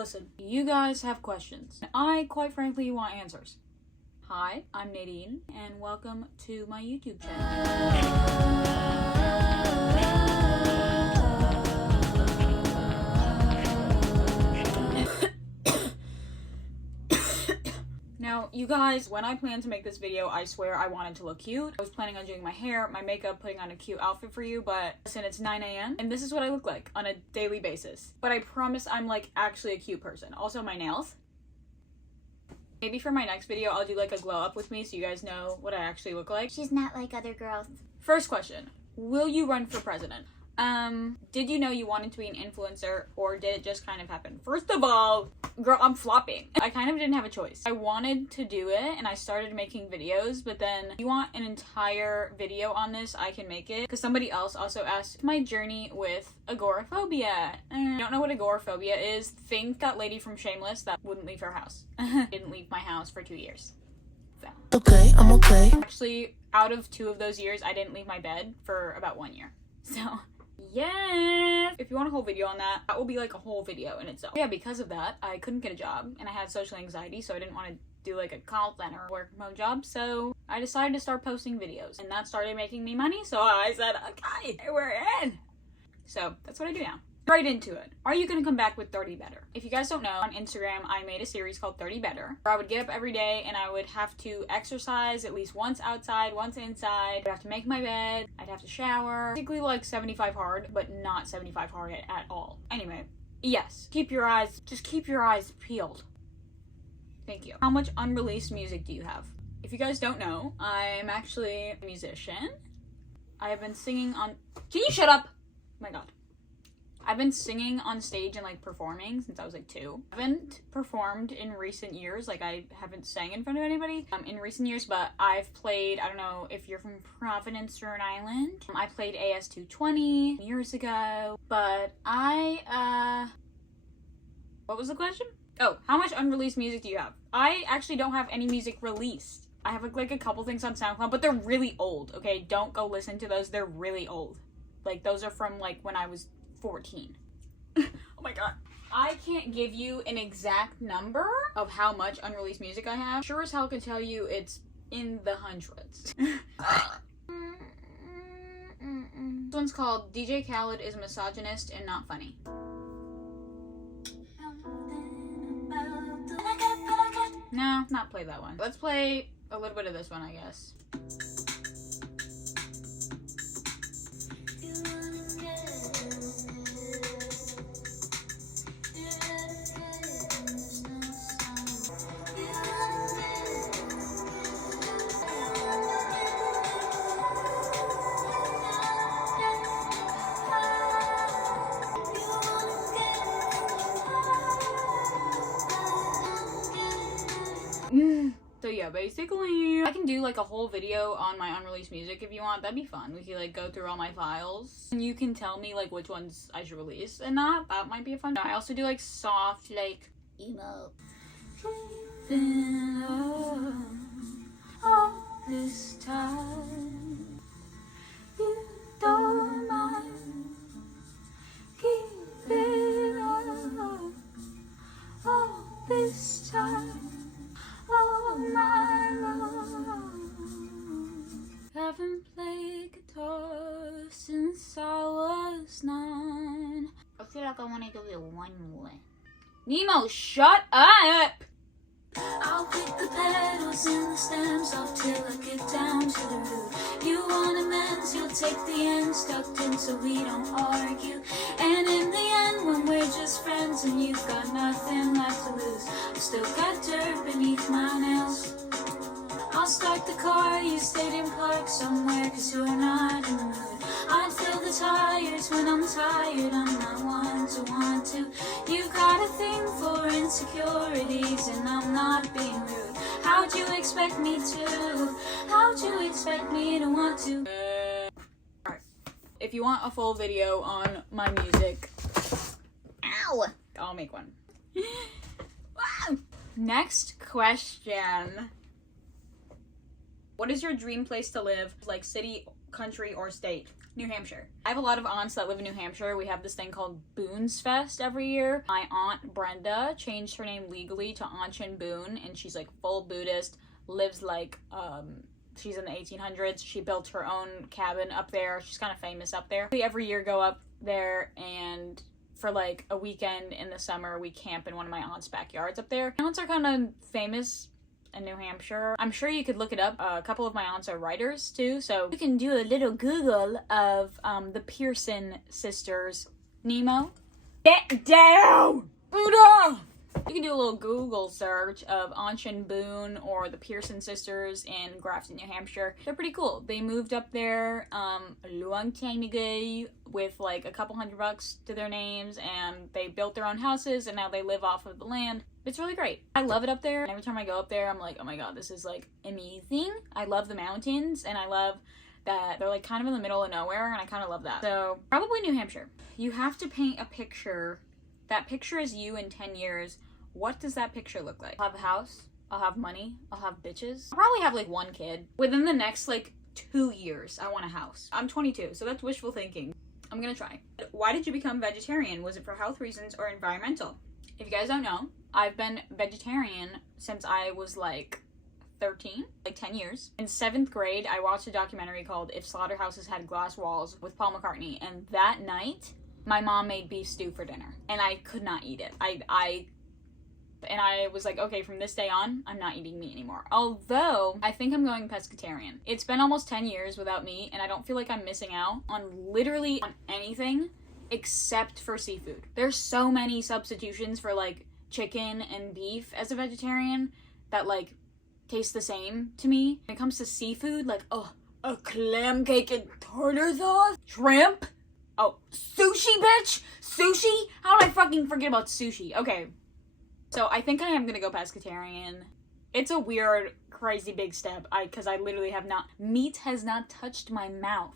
Listen, you guys have questions. I, quite frankly, want answers. Hi, I'm Nadine, and welcome to my YouTube channel. Now, you guys, when I planned to make this video, I swear I wanted to look cute. I was planning on doing my hair, my makeup, putting on a cute outfit for you, but listen, it's 9 a.m. and this is what I look like on a daily basis. But I promise I'm like actually a cute person. Also, my nails. Maybe for my next video, I'll do like a glow up with me so you guys know what I actually look like. She's not like other girls. First question, will you run for president? Did you know you wanted to be an influencer, or did it just kind of happen? First of all, girl, I'm flopping. I kind of didn't have a choice. I wanted to do it and I started making videos, but then if you want an entire video on this, I can make it. Because somebody else also asked my journey with agoraphobia. You don't know what agoraphobia is? Think that lady from Shameless that wouldn't leave her house. Didn't leave my house for 2 years. So. Okay, I'm okay. Actually, out of 2 of those years, I didn't leave my bed for about 1 year. So... yes! If you want a whole video on that, that will be like a whole video in itself. Yeah, because of that, I couldn't get a job and I had social anxiety, so I didn't want to do like a call center work from home job, so I decided to start posting videos and that started making me money, so I said, okay, we're in! So that's what I do now. Right into it. Are you gonna come back with 30 Better? If you guys don't know, on Instagram, I made a series called 30 Better, where I would get up every day and I would have to exercise at least once outside, once inside. I'd have to make my bed, I'd have to shower. Basically like 75 hard, but not 75 hard at all. Anyway, yes, just keep your eyes peeled. Thank you. How much unreleased music do you have? If you guys don't know, I'm actually a musician. I have been singing on... Can you shut up? Oh my god. I've been singing on stage and like performing since I was like 2. I haven't performed in recent years, like I haven't sang in front of anybody in recent years, but I've played, I don't know if you're from Providence, Rhode Island. I played AS220 years ago, but what was the question? Oh, how much unreleased music do you have? I actually don't have any music released. I have like a couple things on SoundCloud, but they're really old, okay? Don't go listen to those, they're really old. Like those are from like when I was 14. Oh my god. I can't give you an exact number of how much unreleased music I have. Sure as hell can tell you it's in the hundreds. This one's called DJ Khaled is misogynist and not funny. No, not play that one. Let's play a little bit of this one, I guess. So yeah, basically, I can do like a whole video on my unreleased music if you want. That'd be fun. We could like go through all my files and you can tell me like which ones I should release and not. That might be a fun. I also do like soft, like emo. All this time, you don't mind keeping up. All this time. Oh my love, haven't played guitar since I was 9. I feel like I want to give you one more. Nemo, shut up! I'll pick the petals and the stems off till I get down to the root. You want amends, you'll take the ends tucked in so we don't argue. And in the end, when we're just friends and you've got nothing left to lose, I've still got dirt beneath my nails. I'll start the car, you stayed in park somewhere cause you're not in the mood. I'd fill the tires when I'm tired, I'm not one to want to. You've got a thing for insecurities and I'm not being rude. How'd you expect me to? How'd you expect me to want to? Alright. If you want a full video on my music, ow! I'll make one. Next question. What is your dream place to live? Like city country or state. New Hampshire. I have a lot of aunts that live in New Hampshire. We have this thing called Boone's Fest every year. My aunt Brenda changed her name legally to Anchin Boone, and she's like full Buddhist, lives like, she's in the 1800s. She built her own cabin up there. She's kind of famous up there. We every year go up there, and for like a weekend in the summer, we camp in one of my aunt's backyards up there. My aunts are kind of famous in New Hampshire. I'm sure you could look it up. A couple of my aunts are writers too, so you can do a little Google of the Pearson sisters. Nemo, get down! Buddha! You can do a little Google search of Anchin Boone or the Pearson sisters in Grafton, New Hampshire. They're pretty cool. They moved up there a long time ago with like a couple $100 to their names, and they built their own houses, and now they live off of the land. It's really great. I love it up there. And every time I go up there, I'm like, oh my god, this is like amazing. I love the mountains, and I love that they're like kind of in the middle of nowhere, and I kind of love that. So probably New Hampshire. You have to paint a picture. That picture is you in 10 years. What does that picture look like? I'll have a house. I'll have money. I'll have bitches. I'll probably have like one kid. Within the next like 2 years, I want a house. I'm 22, so that's wishful thinking. I'm gonna try. Why did you become vegetarian? Was it for health reasons or environmental? If you guys don't know, I've been vegetarian since I was like 13, like 10 years. In 7th grade, I watched a documentary called If Slaughterhouses Had Glass Walls with Paul McCartney, and that night, my mom made beef stew for dinner, and I could not eat it. And I was like, okay, from this day on, I'm not eating meat anymore. Although, I think I'm going pescatarian. It's been almost 10 years without meat, and I don't feel like I'm missing out on literally on anything except for seafood. There's so many substitutions for like chicken and beef as a vegetarian that like taste the same to me. When it comes to seafood, like, oh, a clam cake and tartar sauce? Shrimp? Oh, sushi, bitch! Sushi? How did I fucking forget about sushi? Okay. So I think I am gonna go pescatarian. It's a weird, crazy big step, because I literally have not, meat has not touched my mouth.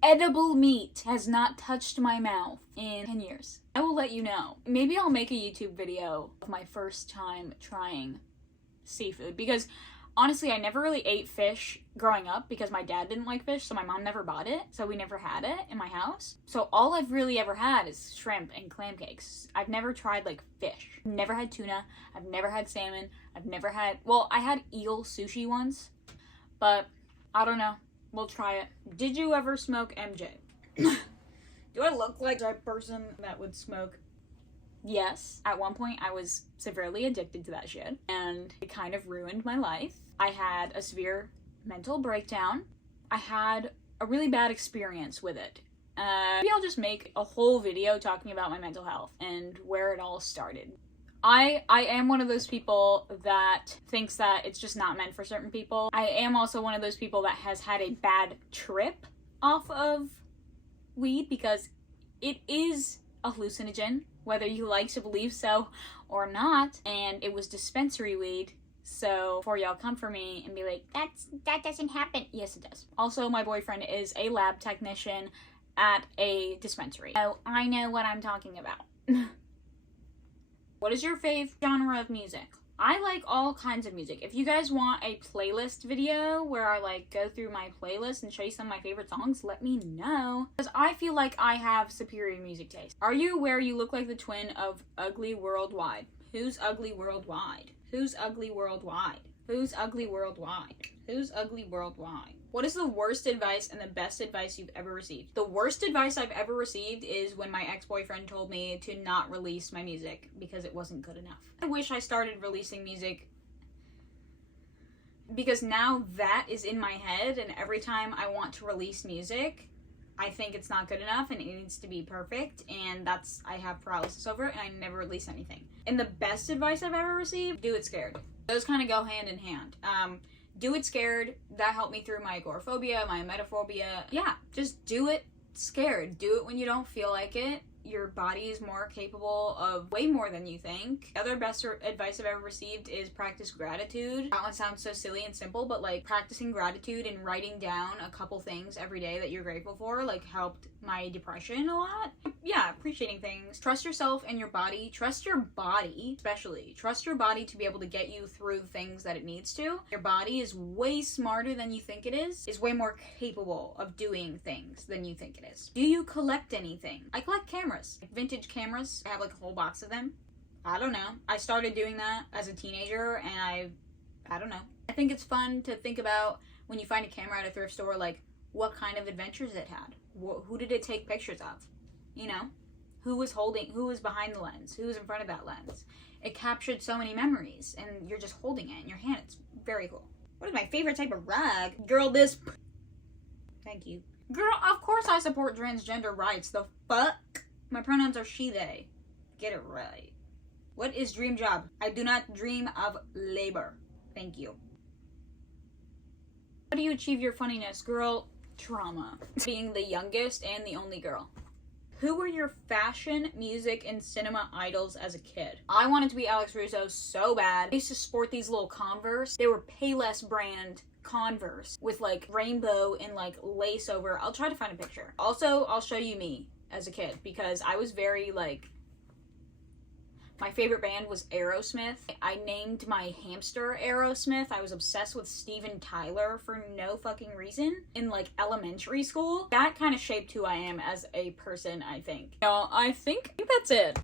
Edible meat has not touched my mouth in 10 years. I will let you know. Maybe I'll make a YouTube video of my first time trying seafood, because honestly, I never really ate fish growing up because my dad didn't like fish, so my mom never bought it, so we never had it in my house. So all I've really ever had is shrimp and clam cakes. I've never tried, like, fish. Never had tuna. I've never had salmon. I've never had, well, I had eel sushi once, but I don't know. We'll try it. Did you ever smoke MJ? Do I look like that person that would smoke? Yes. At one point, I was severely addicted to that shit, and it kind of ruined my life. I had a severe mental breakdown. I had a really bad experience with it. Maybe I'll just make a whole video talking about my mental health and where it all started. I am one of those people that thinks that it's just not meant for certain people. I am also one of those people that has had a bad trip off of weed, because it is a hallucinogen, whether you like to believe so or not, and it was dispensary weed. So before y'all come for me and be like, that doesn't happen. Yes, it does. Also, my boyfriend is a lab technician at a dispensary, so I know what I'm talking about. What is your fave genre of music? I like all kinds of music. If you guys want a playlist video where I like go through my playlist and show you some of my favorite songs, let me know, because I feel like I have superior music taste. Are you aware you look like the twin of Ugly Worldwide? Who's Ugly Worldwide? Who's Ugly Worldwide? Who's Ugly Worldwide? Who's Ugly Worldwide? What is the worst advice and the best advice you've ever received? The worst advice I've ever received is when my ex-boyfriend told me to not release my music because it wasn't good enough. I wish I started releasing music, because now that is in my head, and every time I want to release music, I think it's not good enough and it needs to be perfect, and I have paralysis over it, and I never release anything. And the best advice I've ever received, do it scared. Those kind of go hand in hand. Do it scared. That helped me through my agoraphobia, my emetophobia. Yeah, just do it scared. Do it when you don't feel like it. Your body is more capable of way more than you think. The other best advice I've ever received is practice gratitude. That one sounds so silly and simple, but like practicing gratitude and writing down a couple things every day that you're grateful for like helped my depression a lot. yeah, appreciating things. Trust yourself and your body. Trust your body, especially. Trust your body to be able to get you through the things that it needs to. Your body is way smarter than you think it is way more capable of doing things than you think it is. Do you collect anything? I collect cameras, like vintage cameras. I have like a whole box of them. I don't know. I started doing that as a teenager, and I don't know. I think it's fun to think about when you find a camera at a thrift store, like, what kind of adventures it had. Who did it take pictures of? You know? Who was behind the lens? Who was in front of that lens? It captured so many memories, and you're just holding it in your hand. It's very cool. What is my favorite type of rug? Girl, this... Thank you. Girl, of course I support transgender rights. The fuck? My pronouns are she, they. Get it right. What is dream job? I do not dream of labor. Thank you. How do you achieve your funniness? Girl, trauma. Being the youngest and the only girl. Who were your fashion, music, and cinema idols as a kid? I wanted to be Alex Russo so bad. I used to sport these little Converse. They were Payless brand Converse with like rainbow and like lace over. I'll try to find a picture. Also, I'll show you me as a kid because I was very like... My favorite band was Aerosmith. I named my hamster Aerosmith. I was obsessed with Steven Tyler for no fucking reason in like elementary school. That kind of shaped who I am as a person, I think. I think that's it.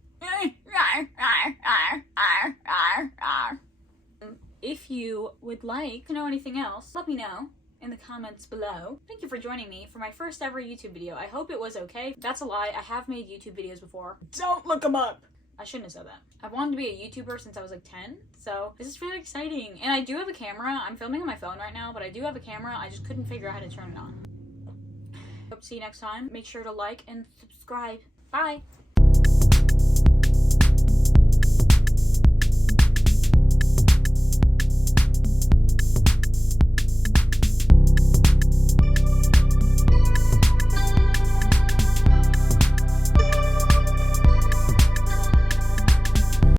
If you would like to know anything else, let me know in the comments below. Thank you for joining me for my first ever YouTube video. I hope it was okay. That's a lie. I have made YouTube videos before. Don't look them up. I shouldn't have said that. I've wanted to be a YouTuber since I was like 10, so this is really exciting. And I do have a camera. I'm filming on my phone right now, but I do have a camera. I just couldn't figure out how to turn it on. Hope to see you next time. Make sure to like and subscribe. Bye!